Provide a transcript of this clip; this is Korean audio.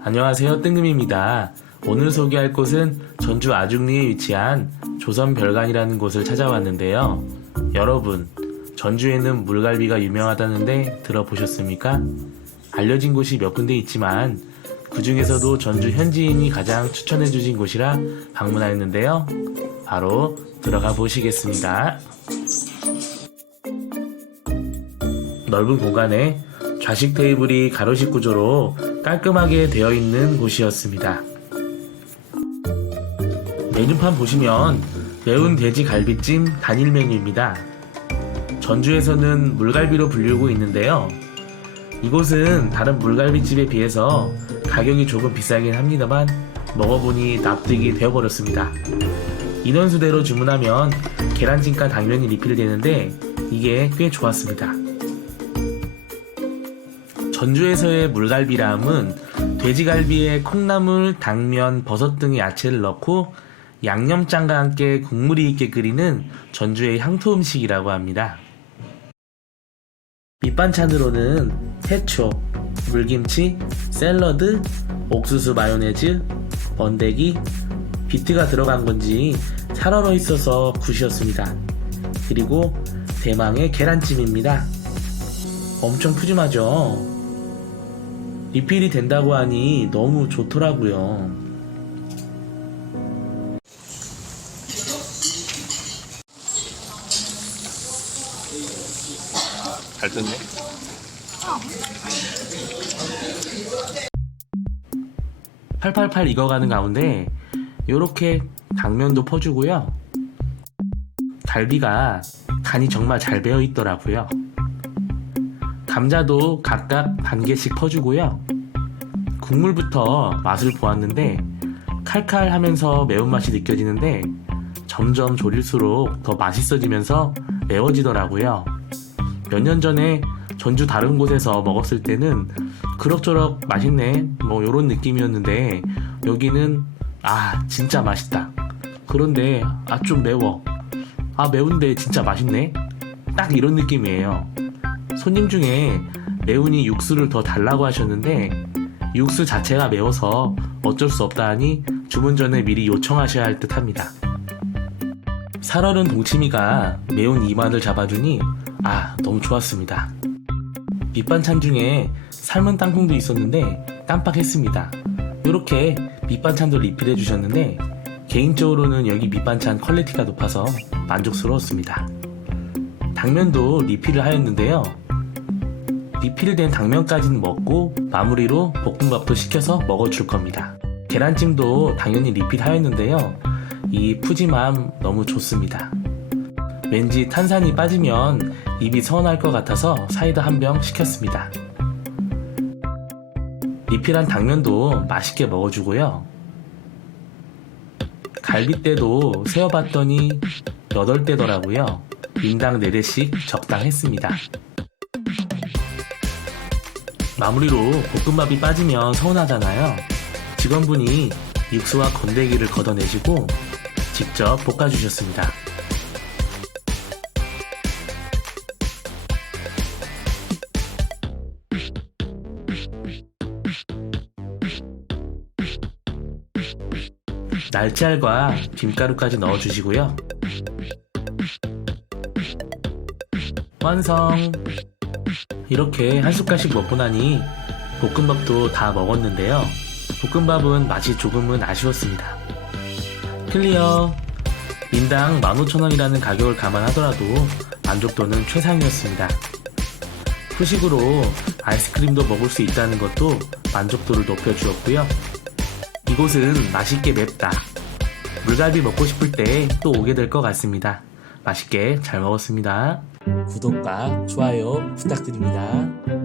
안녕하세요 뜬금입니다. 오늘 소개할 곳은 전주 아중리에 위치한 조선별관이라는 곳을 찾아왔는데요. 여러분 전주에는 물갈비가 유명하다는데 들어보셨습니까? 알려진 곳이 몇 군데 있지만 그 중에서도 전주 현지인이 가장 추천해 주신 곳이라 방문하였는데요. 바로 들어가 보시겠습니다. 넓은 공간에 좌식 테이블이 가로식 구조로 깔끔하게 되어 있는 곳이었습니다. 메뉴판 보시면 매운 돼지 갈비찜 단일 메뉴입니다. 전주에서는 물갈비로 불리고 있는데요. 이곳은 다른 물갈비집에 비해서 가격이 조금 비싸긴 합니다만 먹어보니 납득이 되어버렸습니다. 인원수대로 주문하면 계란찜과 당면이 리필되는데 이게 꽤 좋았습니다. 전주에서의 물갈비람은 돼지갈비에 콩나물, 당면, 버섯 등의 야채를 넣고 양념장과 함께 국물이 있게 끓이는 전주의 향토 음식이라고 합니다. 밑반찬으로는 해초, 물김치, 샐러드, 옥수수 마요네즈, 번데기, 비트가 들어간 건지 살얼어 있어서 굿이었습니다. 그리고 대망의 계란찜입니다. 엄청 푸짐하죠? 리필이 된다고 하니 너무 좋더라고요. 잘 뜯네. 팔팔팔 익어가는 가운데 이렇게 당면도 퍼주고요. 갈비가 간이 정말 잘 배어 있더라고요. 감자도 각각 반 개씩 퍼주고요. 국물부터 맛을 보았는데 칼칼하면서 매운맛이 느껴지는데 점점 졸일수록 더 맛있어지면서 매워지더라고요. 몇 년 전에 전주 다른 곳에서 먹었을 때는 그럭저럭 맛있네 뭐 요런 느낌이었는데 여기는 아 진짜 맛있다 그런데 아 좀 매워 아 매운데 진짜 맛있네 딱 이런 느낌이에요 손님 중에 매운이 육수를 더 달라고 하셨는데 육수 자체가 매워서 어쩔 수 없다 하니 주문 전에 미리 요청하셔야 할 듯 합니다 살얼은 동치미가 매운 이만을 잡아주니 아 너무 좋았습니다 밑반찬 중에 삶은 땅콩도 있었는데 깜빡했습니다. 이렇게 밑반찬도 리필해 주셨는데 개인적으로는 여기 밑반찬 퀄리티가 높아서 만족스러웠습니다. 당면도 리필을 하였는데요. 리필된 당면까지는 먹고 마무리로 볶음밥도 시켜서 먹어줄 겁니다. 계란찜도 당연히 리필하였는데요. 이 푸짐함 너무 좋습니다. 왠지 탄산이 빠지면 입이 서운할 것 같아서 사이다 한 병 시켰습니다. 리필한 당면도 맛있게 먹어주고요. 갈비대도 세어봤더니 8대더라고요. 인당 4대씩 적당했습니다. 마무리로 볶음밥이 빠지면 서운하잖아요. 직원분이 육수와 건더기를 걷어내시고 직접 볶아주셨습니다. 날치알과 김가루까지 넣어주시고요. 완성! 이렇게 한 숟갈씩 먹고 나니 볶음밥도 다 먹었는데요. 볶음밥은 맛이 조금은 아쉬웠습니다. 클리어! 인당 15,000원이라는 가격을 감안하더라도 만족도는 최상이었습니다. 후식으로 아이스크림도 먹을 수 있다는 것도 만족도를 높여주었고요. 이곳은 맛있게 맵다. 물갈비 먹고 싶을 때 또 오게 될 것 같습니다. 맛있게 잘 먹었습니다. 구독과 좋아요 부탁드립니다.